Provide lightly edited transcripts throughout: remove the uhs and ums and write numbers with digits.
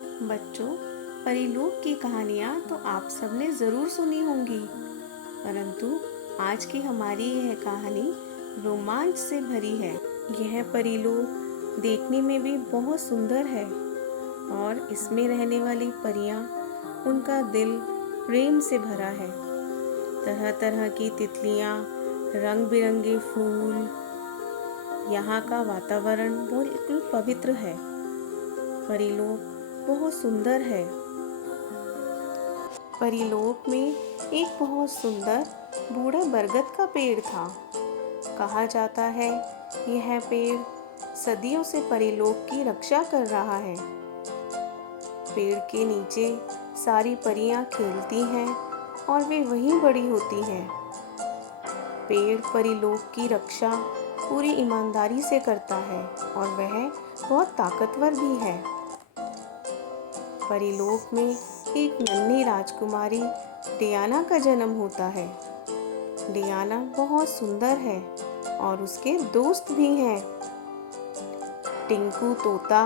बच्चों, परीलोक की कहानियाँ तो आप सबने ज़रूर सुनी होंगी, परंतु आज की हमारी यह कहानी रोमांच से भरी है। यह परीलोक देखने में भी बहुत सुंदर है और इसमें रहने वाली परियां, उनका दिल प्रेम से भरा है। तरह तरह की तितलियां, रंग बिरंगे फूल, यहाँ का वातावरण बिल्कुल पवित्र है। परीलोक बहुत सुंदर है। परीलोक में एक बहुत सुंदर बूढ़ा बरगद का पेड़ था। कहा जाता है यह पेड़ सदियों से परीलोक की रक्षा कर रहा है। पेड़ के नीचे सारी परियां खेलती हैं और वे वहीं बड़ी होती हैं। पेड़ परीलोक की रक्षा पूरी ईमानदारी से करता है और वह बहुत ताकतवर भी है। परीलोक में एक नन्ही राजकुमारी डियाना का जन्म होता है। डियाना बहुत सुंदर है और उसके दोस्त भी हैं। टिंकू तोता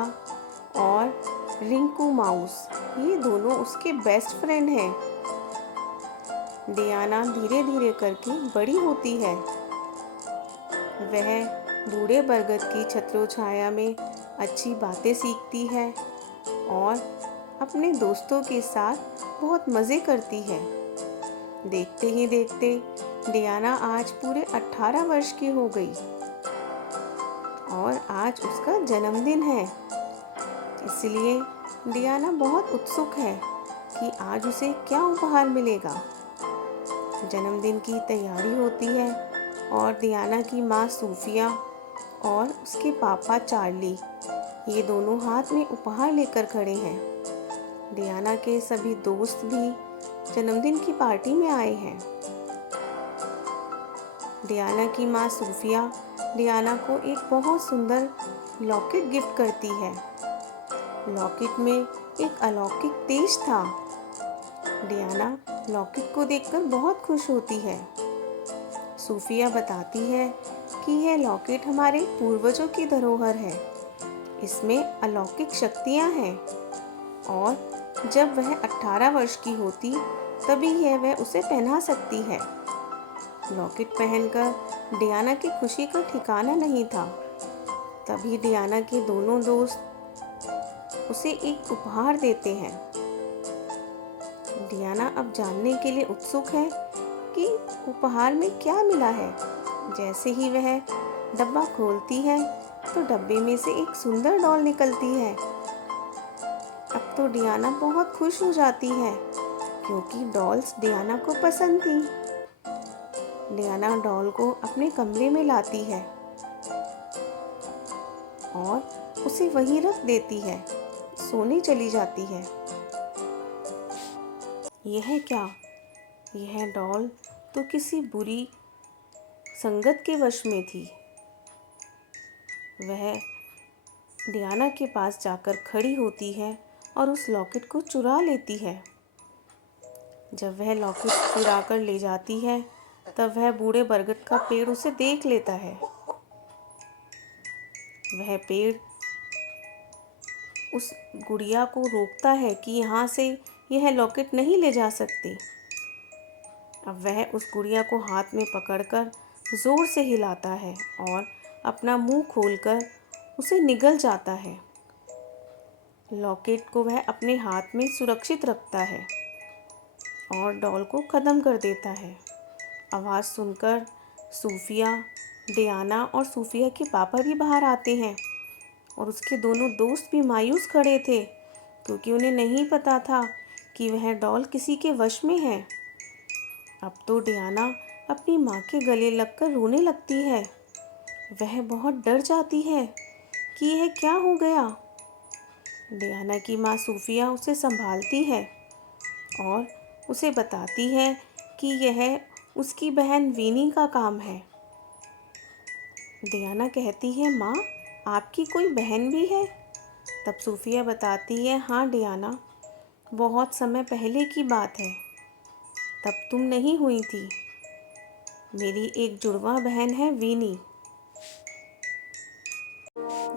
और रिंकू माउस, ये दोनों उसके बेस्ट फ्रेंड हैं। डियाना धीरे धीरे करके बड़ी होती है। वह बूढ़े बरगद की छत्रोछाया में अच्छी बातें सीखती है और अपने दोस्तों के साथ बहुत मज़े करती है। देखते ही देखते डियाना आज पूरे 18 वर्ष की हो गई और आज उसका जन्मदिन है। इसलिए डियाना बहुत उत्सुक है कि आज उसे क्या उपहार मिलेगा। जन्मदिन की तैयारी होती है और डियाना की माँ सूफिया और उसके पापा चार्ली, ये दोनों हाथ में उपहार लेकर खड़े हैं। डियाना के सभी दोस्त भी जन्मदिन की पार्टी में आए हैं। डियाना की माँ सूफिया डियाना को एक बहुत सुंदर लॉकेट गिफ्ट करती है। लॉकेट में एक अलौकिक तेज था। डियाना लॉकेट को देखकर बहुत खुश होती है। सूफिया बताती है कि यह लॉकेट हमारे पूर्वजों की धरोहर है। इसमें अलौकिक शक्तियाँ हैं और जब वह 18 वर्ष की होती तभी वह उसे पहना सकती है। लॉकेट पहनकर डियाना की खुशी का ठिकाना नहीं था। तभी डियाना के दोनों दोस्त उसे एक उपहार देते हैं। डियाना अब जानने के लिए उत्सुक है कि उपहार में क्या मिला है। जैसे ही वह डब्बा खोलती है तो डब्बे में से एक सुंदर डॉल निकलती है। अब तो डियाना बहुत खुश हो जाती है क्योंकि डॉल्स डियाना को पसंद थी। डियाना डॉल को अपने कमरे में लाती है और उसे वहीं रख देती है। सोने चली जाती है। यह क्या? यह डॉल तो किसी बुरी संगत के वश में थी। वह डियाना के पास जाकर खड़ी होती है और उस लॉकेट को चुरा लेती है। जब वह लॉकेट चुरा कर ले जाती है तब वह बूढ़े बरगद का पेड़ उसे देख लेता है। वह पेड़ उस गुड़िया को रोकता है कि यहाँ से यह लॉकेट नहीं ले जा सकती। अब वह उस गुड़िया को हाथ में पकड़कर जोर से हिलाता है और अपना मुंह खोलकर उसे निगल जाता है। लॉकेट को वह अपने हाथ में सुरक्षित रखता है और डॉल को ख़त्म कर देता है। आवाज़ सुनकर सूफिया, डियाना और सूफिया के पापा भी बाहर आते हैं और उसके दोनों दोस्त भी मायूस खड़े थे क्योंकि उन्हें नहीं पता था कि वह डॉल किसी के वश में है। अब तो डियाना अपनी माँ के गले लगकर रोने लगती है। वह बहुत डर जाती है कि यह क्या हो गया। डियाना की माँ सूफिया उसे संभालती है और उसे बताती है कि यह उसकी बहन वीनी का काम है। डियाना कहती है, माँ, आपकी कोई बहन भी है? तब सूफिया बताती है, हाँ डियाना, बहुत समय पहले की बात है, तब तुम नहीं हुई थी। मेरी एक जुड़वा बहन है वीनी।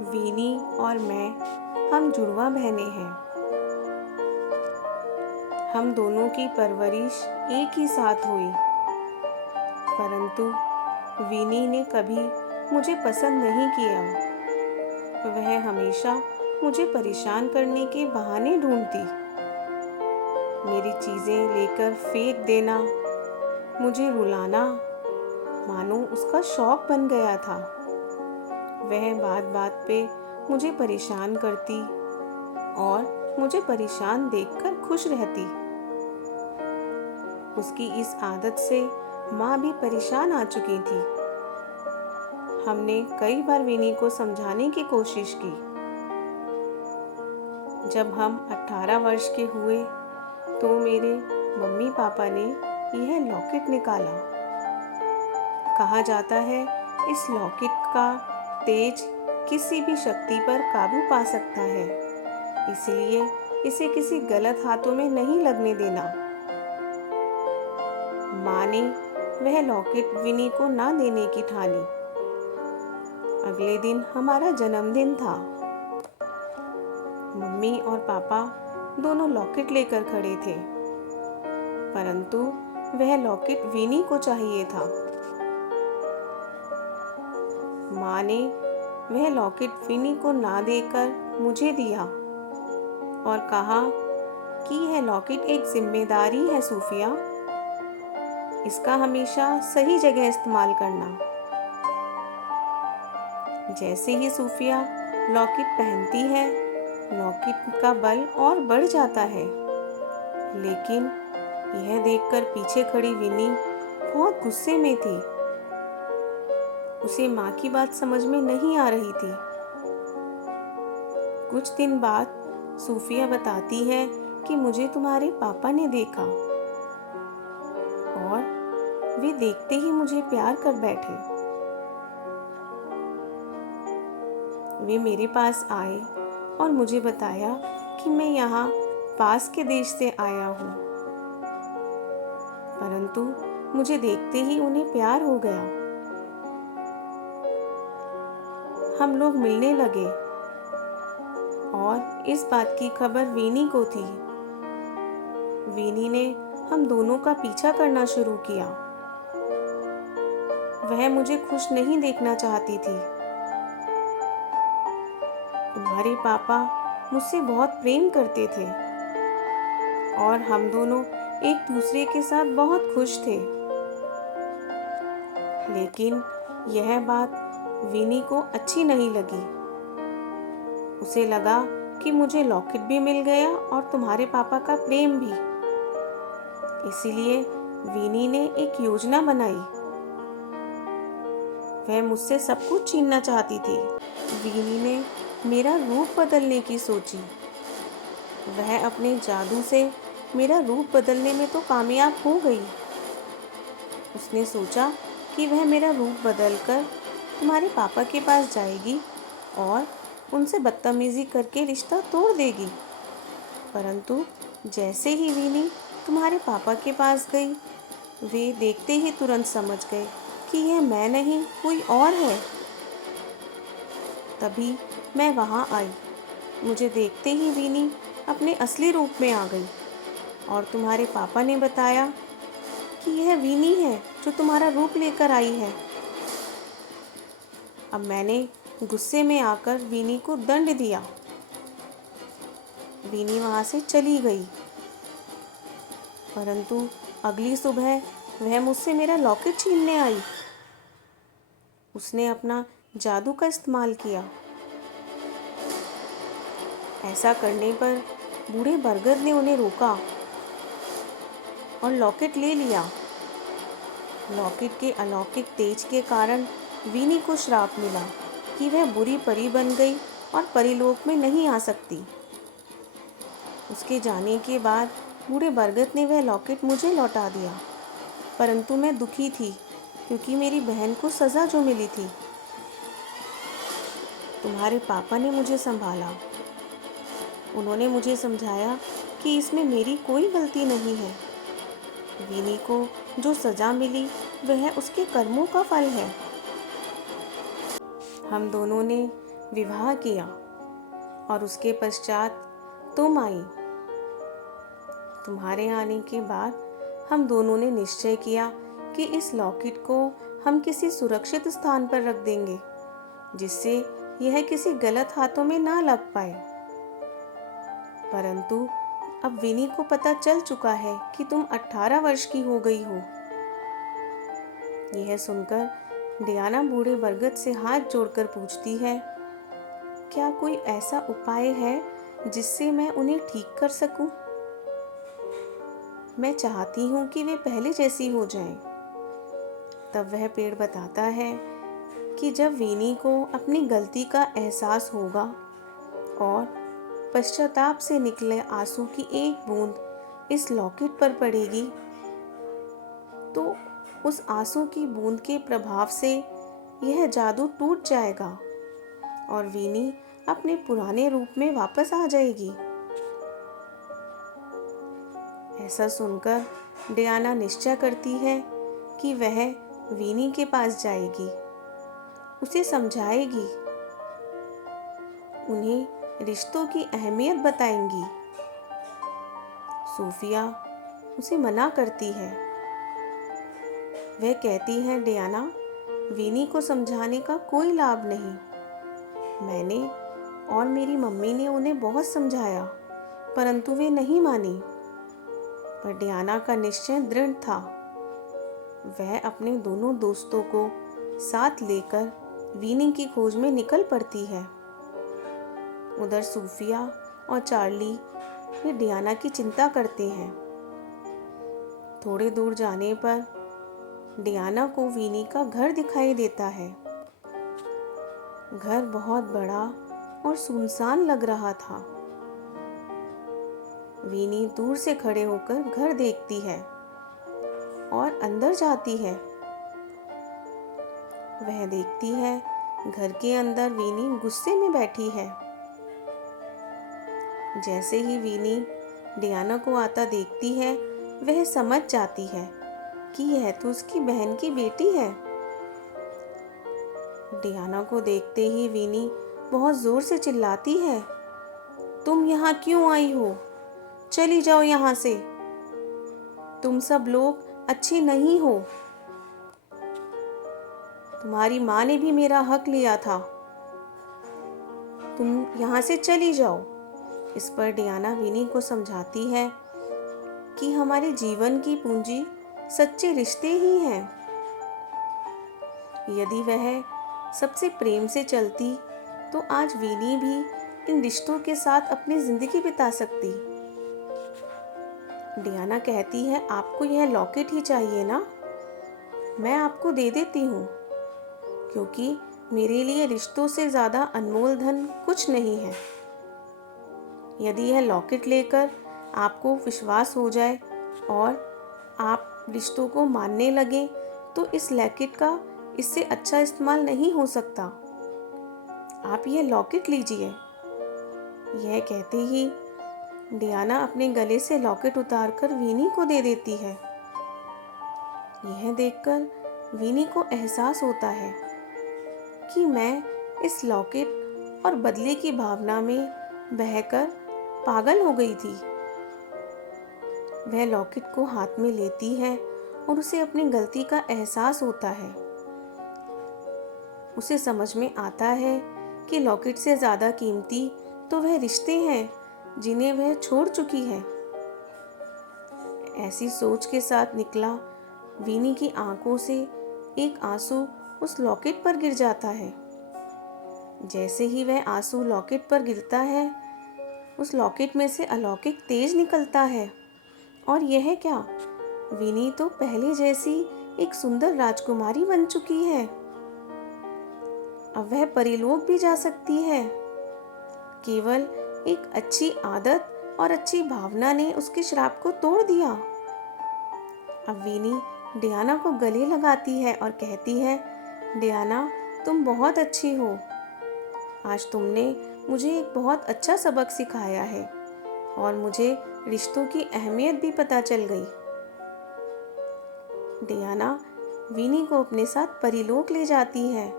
वीनी और मैं, हम जुड़वा बहनें हैं। हम दोनों की परवरिश एक ही साथ हुई, परंतु विनी ने कभी मुझे पसंद नहीं किया। वह हमेशा मुझे परेशान करने के बहाने ढूंढती। मेरी चीज़ें लेकर फेंक देना, मुझे रुलाना, मानो उसका शौक बन गया था। वह बात बात पे मुझे परेशान करती और मुझे परेशान देखकर खुश रहती। उसकी इस आदत से माँ भी परेशान आ चुकी थी। हमने कई बार विनी को समझाने की कोशिश की। जब हम 18 वर्ष के हुए तो मेरे मम्मी पापा ने यह लॉकेट निकाला। कहा जाता है इस लॉकेट का तेज किसी भी शक्ति पर काबू पा सकता है, इसलिए इसे किसी गलत हाथों में नहीं लगने देना। माँ ने वह लॉकेट विनी को ना देने की ठानी। अगले दिन हमारा जन्मदिन था। मम्मी और पापा दोनों लॉकेट लेकर खड़े थे, परंतु वह लॉकेट विनी को चाहिए था। माँ ने वह लॉकेट विनी को ना देकर मुझे दिया और कहा कि यह लॉकेट एक जिम्मेदारी है सूफिया, इसका हमेशा सही जगह इस्तेमाल करना। जैसे ही सूफिया लॉकेट पहनती है, लॉकेट का बल और बढ़ जाता है। लेकिन यह देखकर पीछे खड़ी विनी बहुत गुस्से में थी। उसे माँ की बात समझ में नहीं आ रही थी। कुछ दिन बाद सूफिया बताती है कि मुझे तुम्हारे पापा ने देखा और वे देखते ही मुझे प्यार कर बैठे। वे मेरे पास आए और मुझे बताया कि मैं यहाँ पास के देश से आया हूँ, परंतु मुझे देखते ही उन्हें प्यार हो गया। हम लोग मिलने लगे और इस बात की खबर विनी को थी। विनी ने हम दोनों का पीछा करना शुरू किया। वह मुझे खुश नहीं देखना चाहती थी। तुम्हारे पापा मुझसे बहुत प्रेम करते थे और हम दोनों एक दूसरे के साथ बहुत खुश थे। लेकिन यह बात विनी को अच्छी नहीं लगी। उसे लगा कि मुझे लॉकेट भी मिल गया और तुम्हारे पापा का प्रेम भी। इसीलिए विनी ने एक योजना बनाई। वह मुझसे सब कुछ छीनना चाहती थी। विनी ने मेरा रूप बदलने की सोची। वह अपने जादू से मेरा रूप बदलने में तो कामयाब हो गई। उसने सोचा कि वह मेरा रूप बदलकर तुम्हारे पापा के पास जाएगी और उनसे बदतमीजी करके रिश्ता तोड़ देगी। परंतु जैसे ही विनी तुम्हारे पापा के पास गई, वे देखते ही तुरंत समझ गए कि यह मैं नहीं कोई और है। तभी मैं वहाँ आई। मुझे देखते ही विनी अपने असली रूप में आ गई और तुम्हारे पापा ने बताया कि यह विनी है जो तुम्हारा रूप लेकर आई है। अब मैंने गुस्से में आकर विनी को दंड दिया। विनी वहाँ से चली गई, परंतु अगली सुबह वह मुझसे मेरा लॉकेट छीनने आई। उसने अपना जादू का इस्तेमाल किया। ऐसा करने पर बूढ़े बरगद ने उन्हें रोका और लॉकेट ले लिया। लॉकेट के अलौकिक तेज के कारण विनी को श्राप मिला कि वह बुरी परी बन गई और परीलोक में नहीं आ सकती। उसके जाने के बाद बूढ़े बरगद ने वह लॉकेट मुझे लौटा दिया, परंतु मैं दुखी थी क्योंकि मेरी बहन को सज़ा जो मिली थी। तुम्हारे पापा ने मुझे संभाला। उन्होंने मुझे समझाया कि इसमें मेरी कोई गलती नहीं है। विनी को जो सज़ा मिली वह उसके कर्मों का फल है। हम दोनों ने विवाह किया और उसके पश्चात तुम आई। तुम्हारे आने के बाद हम दोनों ने निश्चय किया कि इस लॉकेट को हम किसी सुरक्षित स्थान पर रख देंगे, जिससे यह किसी गलत हाथों में ना लग पाए। परंतु अब विनी को पता चल चुका है कि तुम 18 वर्ष की हो गई हो। यह सुनकर डियाना बूढ़े बरगद से हाथ जोड़कर पूछती है, क्या कोई ऐसा उपाय है जिससे मैं उन्हें ठीक कर सकूं? मैं चाहती हूँ कि वे पहले जैसी हो जाएं। तब वह पेड़ बताता है कि जब वीनी को अपनी गलती का एहसास होगा और पश्चाताप से निकले आंसू की एक बूंद इस लॉकेट पर पड़ेगी, तो उस आंसू की बूंद के प्रभाव से यह जादू टूट जाएगा और वीनी अपने पुराने रूप में वापस आ जाएगी। ऐसा सुनकर डियाना निश्चय करती है कि वह वीनी के पास जाएगी, उसे समझाएगी, उन्हें रिश्तों की अहमियत बताएंगी। सूफिया उसे मना करती है। वह कहती है, डियाना, वीनी को समझाने का कोई लाभ नहीं। मैंने और मेरी मम्मी ने उन्हें बहुत समझाया, परंतु वे नहीं मानी। पर डियाना का निश्चय दृढ़ था। वह अपने दोनों दोस्तों को साथ लेकर वीनी की खोज में निकल पड़ती है। उधर सूफिया और चार्ली वे डियाना की चिंता करते हैं। थोड़े दूर जाने पर डियाना को वीनी का घर दिखाई देता है। घर बहुत बड़ा और सुनसान लग रहा था। वीनी दूर से खड़े होकर घर देखती है और अंदर जाती है। वह देखती है घर के अंदर वीनी गुस्से में बैठी है। जैसे ही वीनी डियाना को आता देखती है, वह समझ जाती है कि यह तो उसकी बहन की बेटी है। डियाना को देखते ही वीनी बहुत जोर से चिल्लाती है, तुम यहाँ क्यों आई हो? चली जाओ यहाँ से। तुम सब लोग अच्छे नहीं हो। तुम्हारी माँ ने भी मेरा हक लिया था। तुम यहाँ से चली जाओ। इस पर डियाना वीनी को समझाती है कि हमारे जीवन की पूंजी सच्चे रिश्ते ही हैं। यदि वह सबसे प्रेम से चलती तो आज वीनी भी इन रिश्तों के साथ अपनी जिंदगी बिता सकती। डियाना कहती है, आपको यह लॉकेट ही चाहिए ना? मैं आपको दे देती हूँ, क्योंकि मेरे लिए रिश्तों से ज़्यादा अनमोल धन कुछ नहीं है। यदि यह लॉकेट लेकर आपको विश्वास हो जाए और आप रिश्तों को मानने लगे, तो इस लॉकेट का इससे अच्छा इस्तेमाल नहीं हो सकता। आप यह लॉकेट लीजिए। यह कहते ही डियाना अपने गले से लॉकेट उतारकर वीनी को दे देती है। यह देखकर वीनी को एहसास होता है कि मैं इस लॉकेट और बदले की भावना में बहकर पागल हो गई थी। वह लॉकेट को हाथ में लेती है और उसे अपनी गलती का एहसास होता है। उसे समझ में आता है कि लॉकेट से ज़्यादा कीमती तो वह रिश्ते हैं जिन्हें वह छोड़ चुकी है। ऐसी सोच के साथ निकला वीनी की आंखों से एक आंसू उस लॉकेट पर गिर जाता है। जैसे ही वह आंसू लॉकेट पर गिरता है, उस लॉकेट में से अलौकिक तेज निकलता है। और यह क्या, वीनी तो पहले जैसी एक सुंदर राजकुमारी बन चुकी है। अब वह परीलोक भी जा सकती है। केवल एक अच्छी आदत और अच्छी भावना ने उसके श्राप को तोड़ दिया। अब वीनी डियाना को गले लगाती है और कहती है, डियाना, तुम बहुत अच्छी हो। आज तुमने मुझे एक बहुत अच्छा सबक सिखाया है और मुझे रिश्तों की अहमियत भी पता चल गई। डियाना वीनी को अपने साथ परीलोक ले जाती है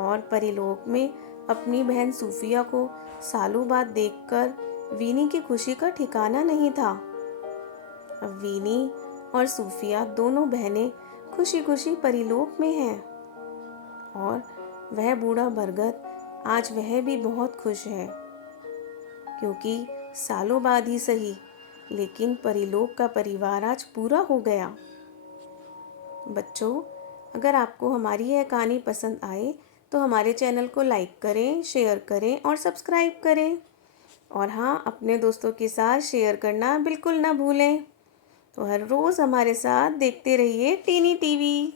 और परीलोक में अपनी बहन सूफिया को सालों बाद देखकर वीनी की खुशी का ठिकाना नहीं था। अब वीनी और सूफिया दोनों बहनें खुशी खुशी परीलोक में हैं। और वह बूढ़ा बरगद आज वह भी बहुत खुश है, क्योंकि सालों बाद ही सही लेकिन परीलोक का परिवार आज पूरा हो गया। बच्चों, अगर आपको हमारी यह कहानी पसंद आए तो हमारे चैनल को लाइक करें, शेयर करें और सब्सक्राइब करें। और हाँ, अपने दोस्तों के साथ शेयर करना बिल्कुल ना भूलें। तो हर रोज़ हमारे साथ देखते रहिए टीनी टीवी।